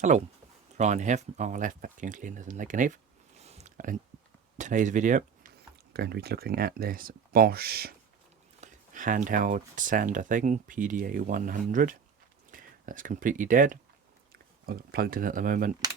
Hello, Ryan here from RLF Vacuum Cleaners in Lakenheath. In today's video, I'm going to be looking at this Bosch handheld sander thing, PDA100. That's completely dead. I've got it plugged in at the moment,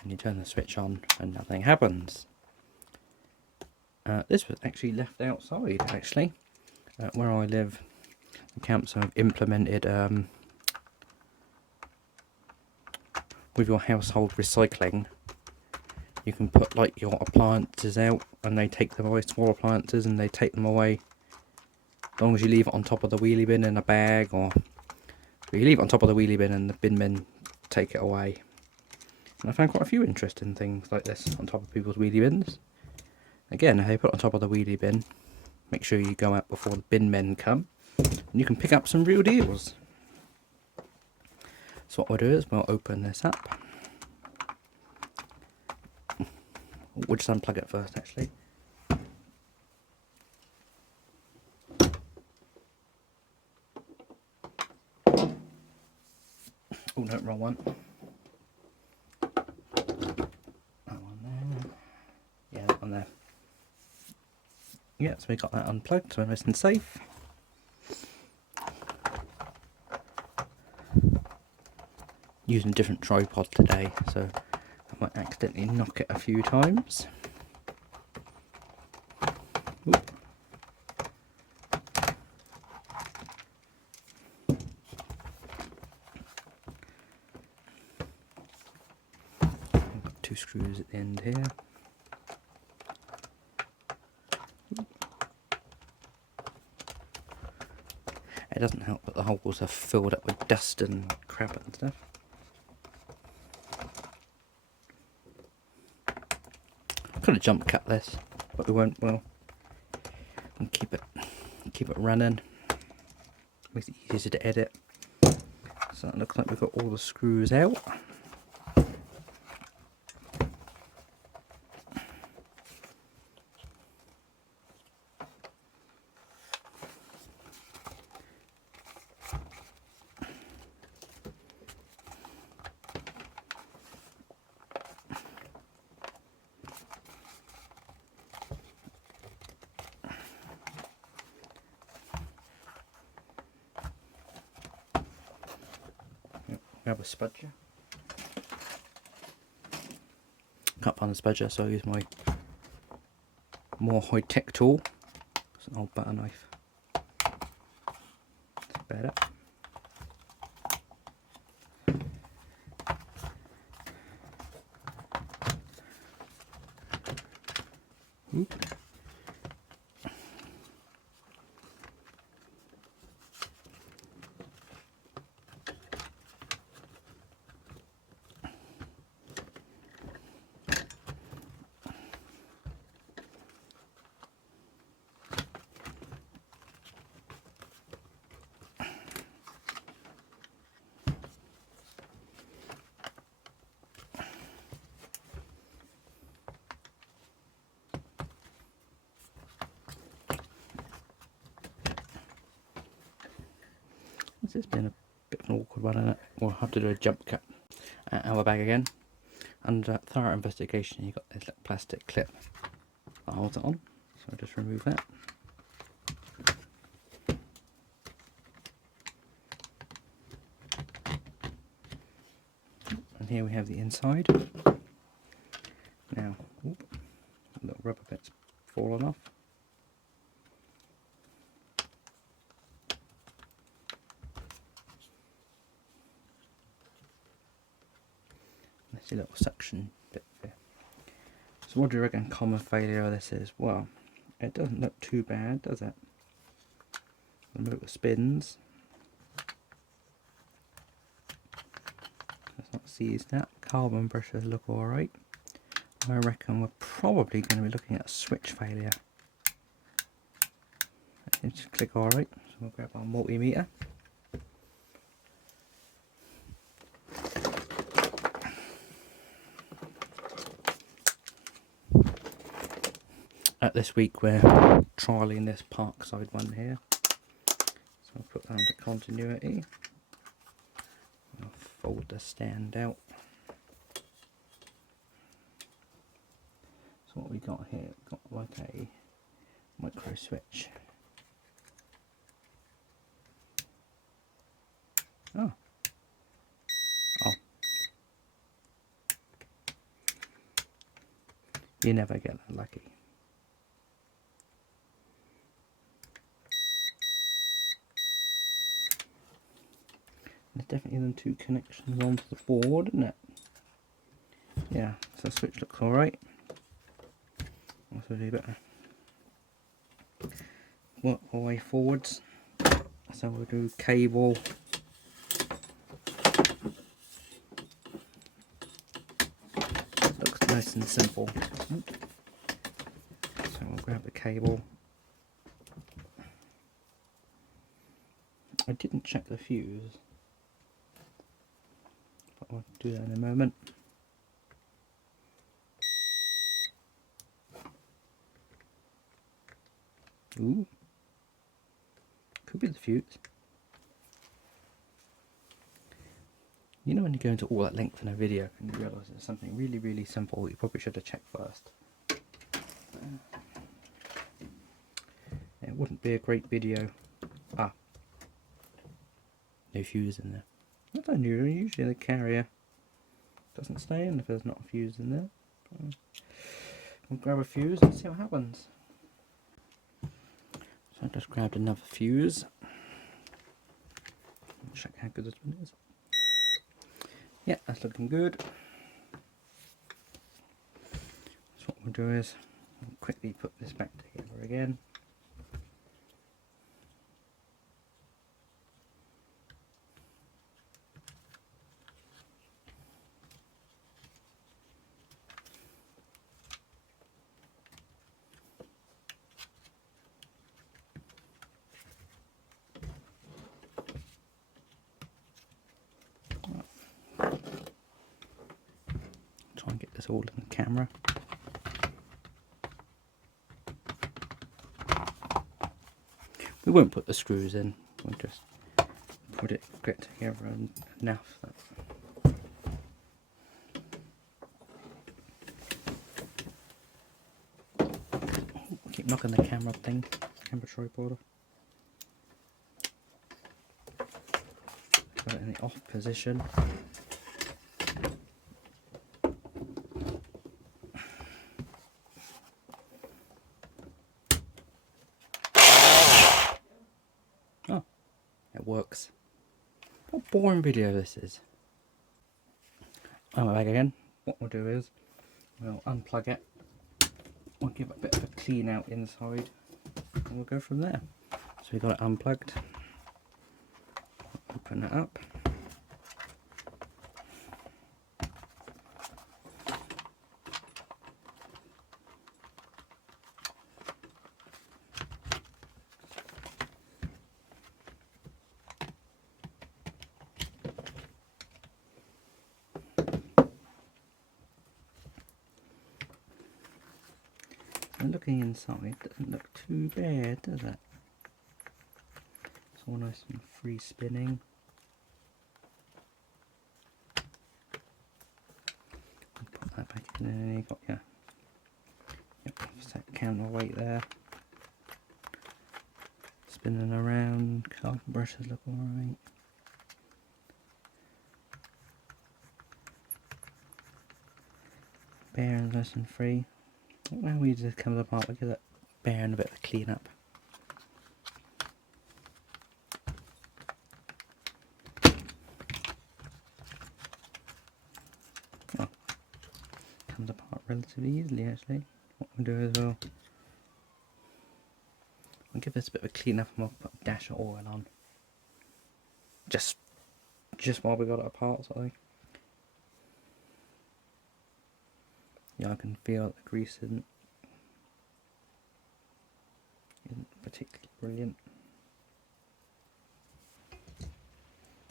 and you turn the switch on and nothing happens. This was actually left outside, where I live. The camps have implemented with your household recycling, you can put like your appliances out and they take them away, small appliances, and they take them away as long as you leave it on top of the wheelie bin in a bag, or you leave it on top of the wheelie bin and the bin men take it away. And I found quite a few interesting things like this on top of people's wheelie bins. Again, if they put it on top of the wheelie bin, make sure you go out before the bin men come, and you can pick up some real deals. So what we'll do is we'll open this up. We'll just unplug it first, actually. Oh no, wrong one. That one there. Yeah, that one there. Yeah, so we got that unplugged, so we're nice and safe. Using a different tripod today, so I might accidentally knock it a few times. Oop. I've got two screws at the end here. It doesn't help that the holes are filled up with dust and crap and stuff. Could have jump cut this, but we won't. Well, and keep it running. Makes it easier to edit. So it looks like we've got all the screws out. Grab a spudger. Can't find a spudger, so I use my more high-tech tool. It's an old butter knife. It's better. Oop. This has been a bit of an awkward one, isn't it? We'll have to do a jump cut at our bag again. Under thorough investigation, you've got this little plastic clip that holds it on, so I'll just remove that. And here we have the inside. Now, whoop, a little rubber bit's fallen off. That's a little suction bit there. So what do you reckon common failure of this is? Well, it doesn't look too bad, does it? The motor spins. Let's not seize that. Carbon brushes look alright. I reckon we're probably going to be looking at a switch failure. Just click alright. So we'll grab our multimeter. This week we're trialling this Parkside one here, so I'll put that under continuity. I'll fold the stand out. So what we got here, we've got like a micro switch. Oh. Oh. You never get that lucky. There's definitely them two connections onto the board, isn't it? Yeah, so the switch looks alright. Also do better. Work our way forwards. So we'll do cable. Looks nice and simple. So we'll grab the cable. I didn't check the fuse, but I'll do that in a moment. Ooh, could be the fuse. You know when you go into all that length in a video and you realise it's something really, really simple, you probably should have checked first. It wouldn't be a great video. Ah, no fuse in there. That's unusual. Usually the carrier doesn't stay in if there's not a fuse in there. We'll grab a fuse and see what happens. So I just grabbed another fuse. Check how good this one is. Yeah, that's looking good. So what we'll do is we'll quickly put this back together again. Try and get this all in the camera. We won't put the screws in, we'll just put it, get together enough that keep knocking the camera thing, camera tripod off. Got it in the off position. Oh, it works. What a boring video this is. I'm back again. What we'll do is we'll unplug it. We'll give it a bit of a clean out inside and we'll go from there. So we got it unplugged. Open it up. And looking inside doesn't look too bad, does it? It's all nice and free spinning. Put that back in there, you got your set counterweight there. Spinning around, carbon brushes look alright. Bearings nice and free. Now we just comes apart, we give that bearing a bit of a clean up. Oh, comes apart relatively easily actually. What we'll do as well, we'll give this a bit of a clean up and we'll put a dash of oil on. Just while we got it apart, sort of thing. Yeah, I can feel that the grease isn't particularly brilliant.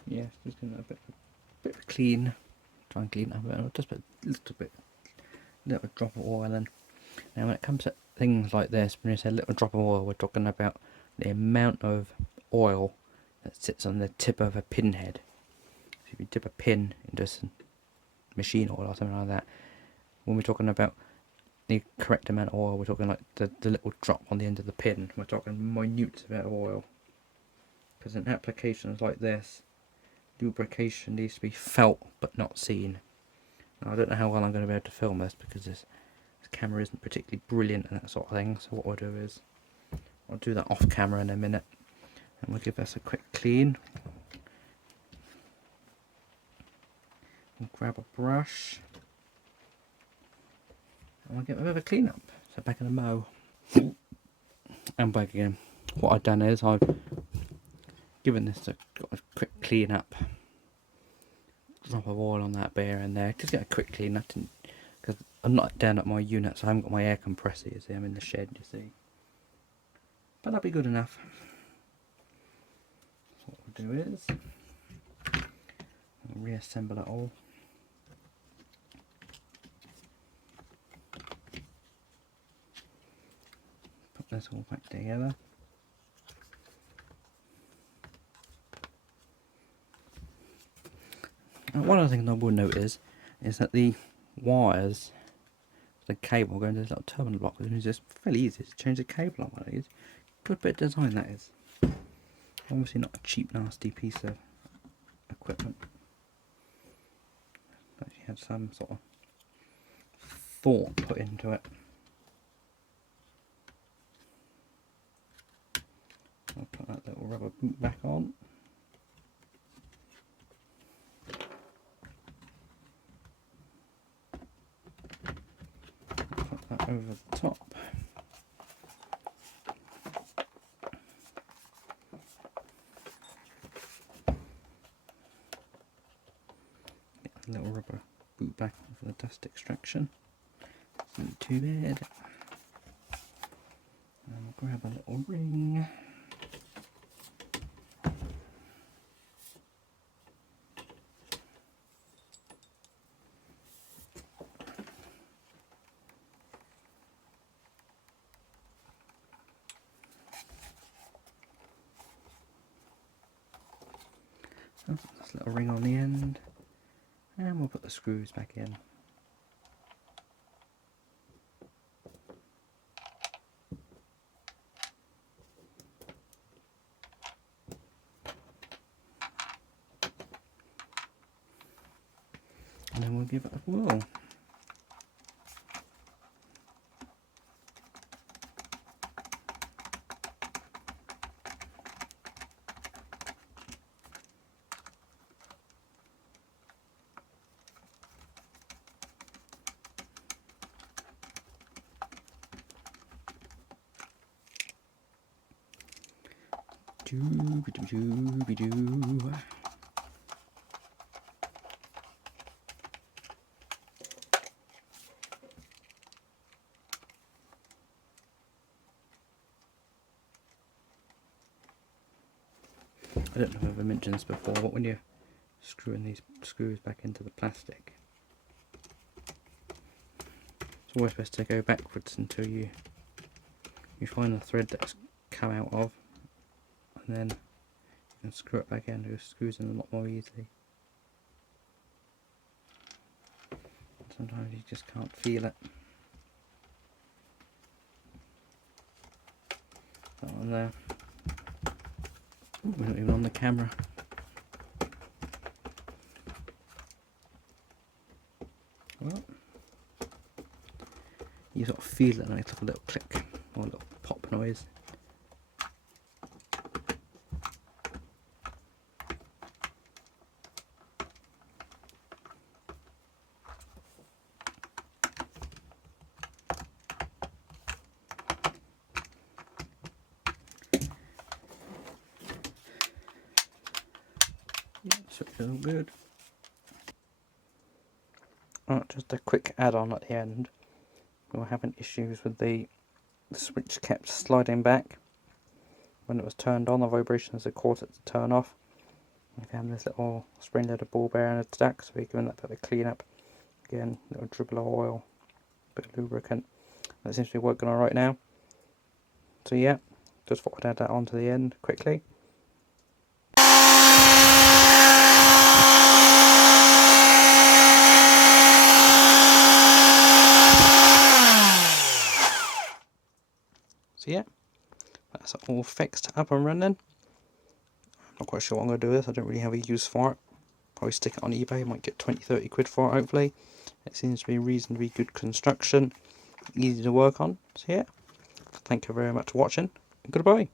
Yeah, just gonna a bit of clean. Try and clean it up a bit. Just a little drop of oil in. Now, when it comes to things like this, when you say a little drop of oil, we're talking about the amount of oil that sits on the tip of a pinhead. So if you dip a pin into some machine oil or something like that, when we're talking about the correct amount of oil, we're talking like the little drop on the end of the pin. We're talking minute amount of oil. Because in applications like this, lubrication needs to be felt but not seen. Now, I don't know how well I'm going to be able to film this because this camera isn't particularly brilliant and that sort of thing. So what we'll do is I'll do that off camera in a minute, and we'll give this a quick clean. We'll grab a brush and we'll get a bit of a clean up. So back in the mow and back again. What I've done is I've given this a quick clean up. Drop of oil on that bear in there. Just get a quick clean up, because I'm not down at my unit, so I haven't got my air compressor. You see, I'm in the shed. You see, but that'll be good enough. So what we'll do is we'll reassemble it all. Put this all back together. One other thing I will notice is that the wires, the cable going to this little terminal block, it's just fairly easy to change the cable on one of these. Good bit of design that is. Obviously not a cheap nasty piece of equipment. Actually had some sort of thought put into it. I'll put that little rubber boot back on. Over the top. Get a little rubber boot back for the dust extraction. It's not too bad. And we'll grab a little ring. This little ring on the end, and we'll put the screws back in. And then we'll give it a whirl. Doo-be-doo-be-doo. I don't know if I've ever mentioned this before, but when you're screwing these screws back into the plastic, it's always best to go backwards until you find the thread that's come out of, and then you can screw it back in. It screws in a lot more easily. Sometimes you just can't feel it. That one there. Ooh, we're not even on the camera. Well, you sort of feel it, and it's like a little click or a little pop noise. So it's all good. Just a quick add-on at the end. We were having issues with the switch kept sliding back when it was turned on. The vibrations had caused it to turn off. We found this little spring-loaded ball bearing stuck, so we're giving that a bit of a clean up. Again, a little dribble of oil, a bit of lubricant. That seems to be working alright now. So yeah, just thought I'd add that on to the end quickly. That's all fixed, up and running. I'm not quite sure what I'm going to do with this. I don't really have a use for it. Probably stick it on eBay. Might get 20-30 quid for it, hopefully. It seems to be reasonably good construction, easy to work on. So yeah, thank you very much for watching, and goodbye.